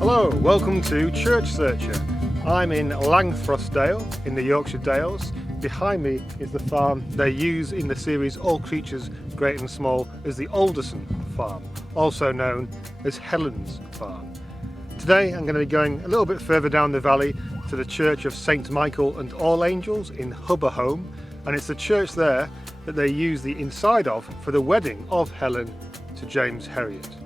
Hello, welcome to Church Searcher. I'm in Langthrosdale in the Yorkshire Dales. Behind me is the farm they use in the series All Creatures Great and Small as the Alderson Farm, also known as Helen's Farm. Today I'm going to be going a little bit further down the valley to the Church of St Michael and All Angels in Hubberholme, and it's the church there that they use the inside of for the wedding of Helen to James Herriot.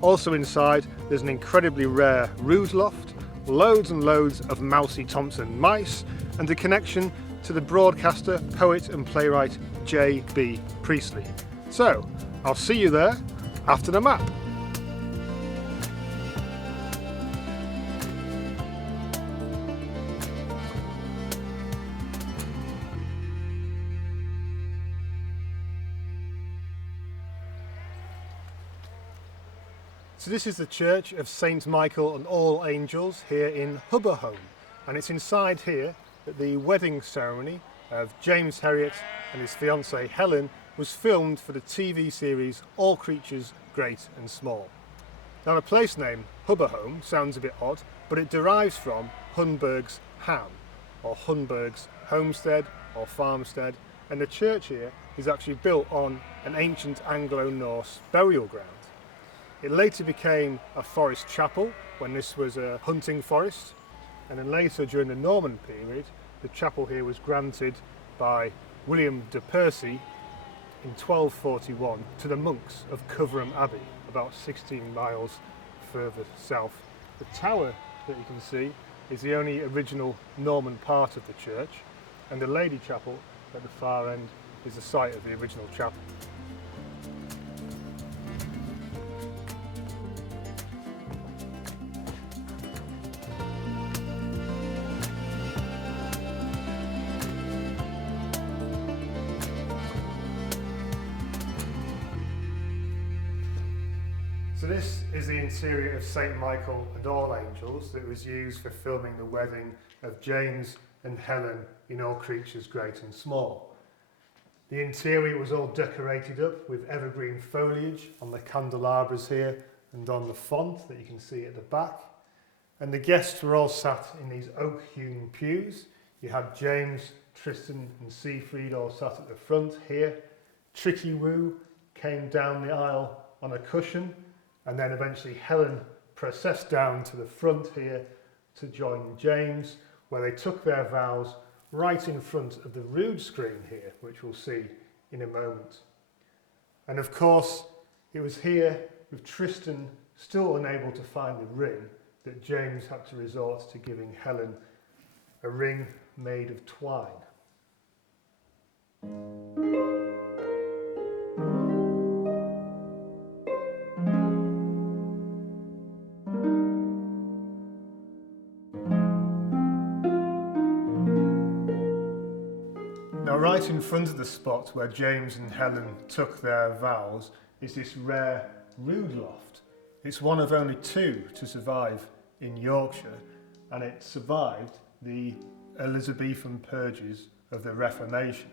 Also inside there's an incredibly rare Rood Loft, loads and loads of Mousey Thompson mice, and a connection to the broadcaster, poet and playwright J.B.Priestley. So I'll see you there after the map. So this is the Church of St Michael and All Angels here in Hubberholme, and it's inside here that the wedding ceremony of James Herriot and his fiancée Helen was filmed for the TV series All Creatures Great and Small. Now the place name Hubberholme sounds a bit odd, but it derives from Hunberg's ham, or Hunberg's homestead or farmstead, and the church here is actually built on an ancient Anglo-Norse burial ground. It later became a forest chapel when this was a hunting forest, and then later during the Norman period the chapel here was granted by William de Percy in 1241 to the monks of Coverham Abbey, about 16 miles further south. The tower that you can see is the only original Norman part of the church, and the Lady Chapel at the far end is the site of the original chapel. So this is the interior of St Michael and All Angels that was used for filming the wedding of James and Helen in All Creatures Great and Small. The interior was all decorated up with evergreen foliage on the candelabras here and on the font that you can see at the back. And the guests were all sat in these oak-hewn pews. You had James, Tristan and Siegfried all sat at the front here. Tricky Woo came down the aisle on a cushion, and then eventually Helen processed down to the front here to join James, where they took their vows right in front of the rood screen here, which we'll see in a moment. And of course, it was here, with Tristan still unable to find the ring, that James had to resort to giving Helen a ring made of twine. Now right in front of the spot where James and Helen took their vows is this rare Rood Loft. It's one of only two to survive in Yorkshire, and it survived the Elizabethan purges of the Reformation.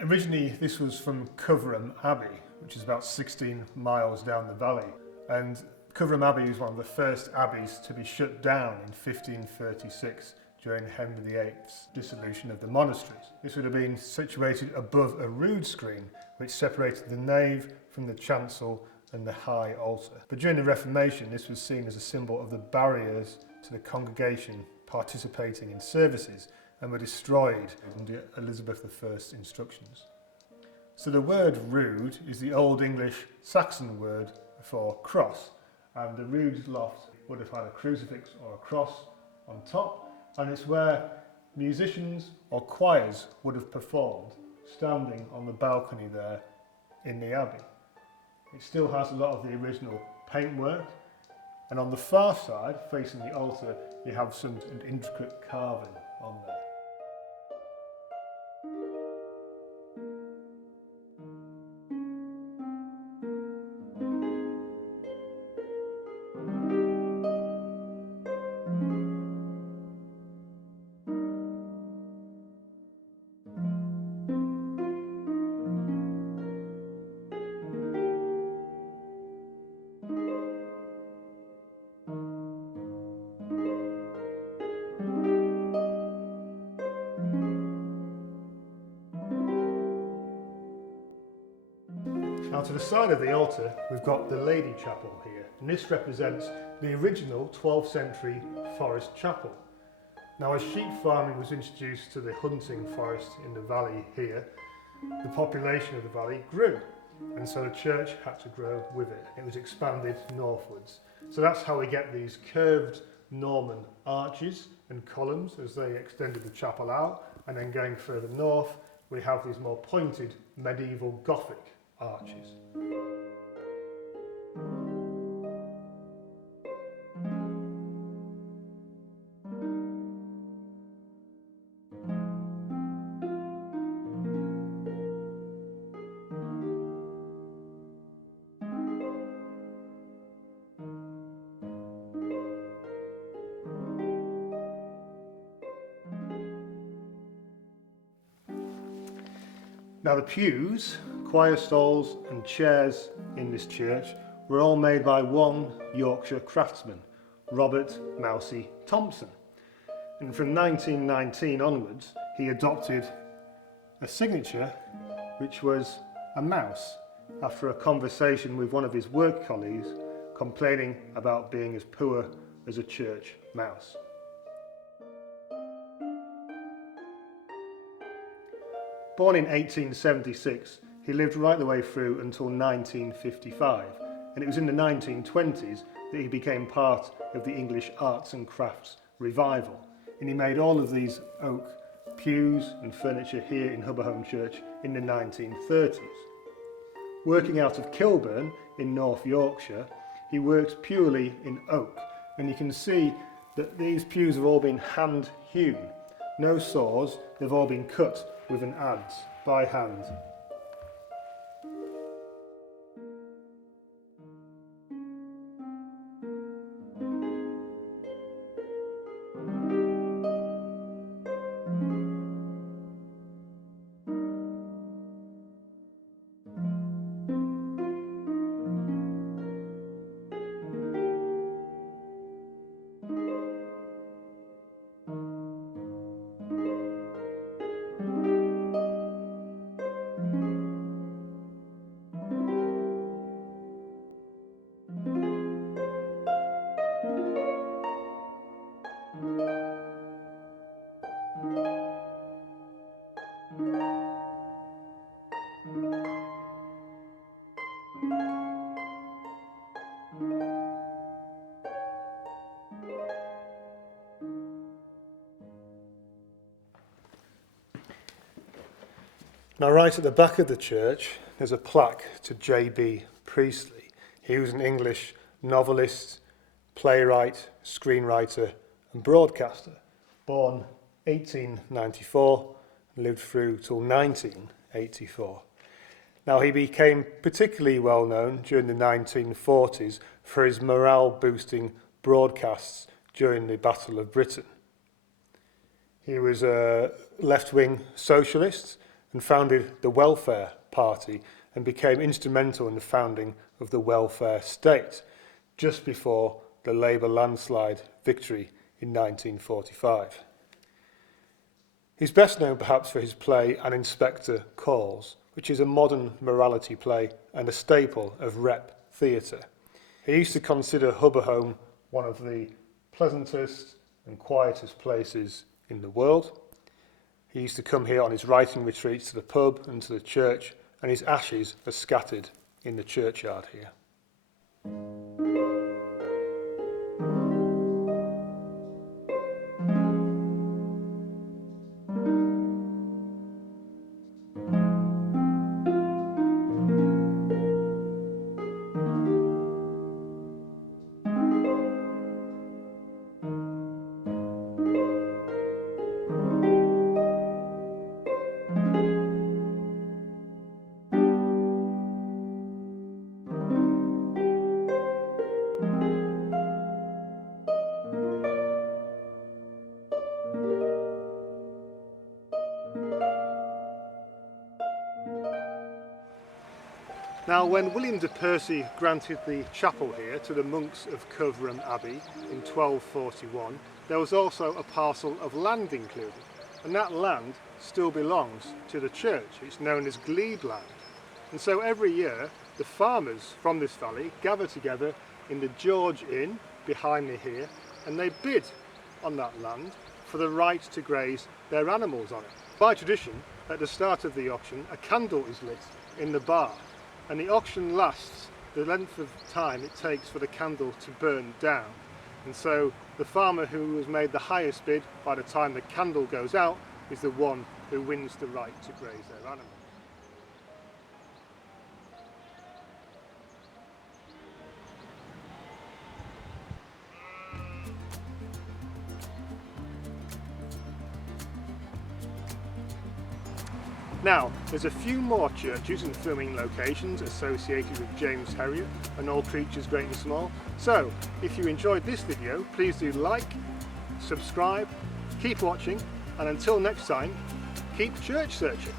Originally this was from Coverham Abbey, which is about 16 miles down the valley, and Coverham Abbey was one of the first abbeys to be shut down in 1536 during Henry VIII's dissolution of the monasteries. This would have been situated above a rood screen which separated the nave from the chancel and the high altar. But during the Reformation this was seen as a symbol of the barriers to the congregation participating in services, and were destroyed under Elizabeth I's instructions. So the word rood is the Old English Saxon word for cross, and the Rood Loft would have had a crucifix or a cross on top, and it's where musicians or choirs would have performed, standing on the balcony there in the abbey. It still has a lot of the original paintwork, and on the far side, facing the altar, you have some intricate carving on there. Now to the side of the altar we've got the Lady Chapel here, and this represents the original 12th century forest chapel. Now as sheep farming was introduced to the hunting forest in the valley here, the population of the valley grew, and so the church had to grow with it. It was expanded northwards. So that's how we get these curved Norman arches and columns as they extended the chapel out, and then going further north we have these more pointed medieval Gothic arches. Now the pews, choir stalls and chairs in this church were all made by one Yorkshire craftsman, Robert Mousey Thompson. And from 1919 onwards he adopted a signature which was a mouse after a conversation with one of his work colleagues complaining about being as poor as a church mouse. Born in 1876, he lived right the way through until 1955, and it was in the 1920s that he became part of the English arts and crafts revival, and he made all of these oak pews and furniture here in Hubberholme Church in the 1930s. Working out of Kilburn in North Yorkshire, he worked purely in oak, and you can see that these pews have all been hand hewn. No saws, they've all been cut with an adze by hand. Now right at the back of the church there's a plaque to J.B. Priestley. He was an English novelist, playwright, screenwriter and broadcaster, born 1894 and lived through till 1984. Now he became particularly well known during the 1940s for his morale boosting broadcasts during the Battle of Britain. He was a left-wing socialist and founded the Welfare Party and became instrumental in the founding of the welfare state just before the Labour landslide victory in 1945. He's best known perhaps for his play An Inspector Calls, which is a modern morality play and a staple of rep theatre. He used to consider Hubberholme one of the pleasantest and quietest places in the world. He used to come here on his writing retreats to the pub and to the church, and his ashes are scattered in the churchyard here. Now, when William de Percy granted the chapel here to the monks of Coverham Abbey in 1241, there was also a parcel of land included, and that land still belongs to the church. It's known as glebe land. And so every year the farmers from this valley gather together in the George Inn behind me here, and they bid on that land for the right to graze their animals on it. By tradition, at the start of the auction, a candle is lit in the bar, and the auction lasts the length of time it takes for the candle to burn down. And so the farmer who has made the highest bid by the time the candle goes out is the one who wins the right to graze their animal. Now, there's a few more churches and filming locations associated with James Herriot and All Creatures Great and Small. So, if you enjoyed this video, please do like, subscribe, keep watching, and until next time, keep church searching.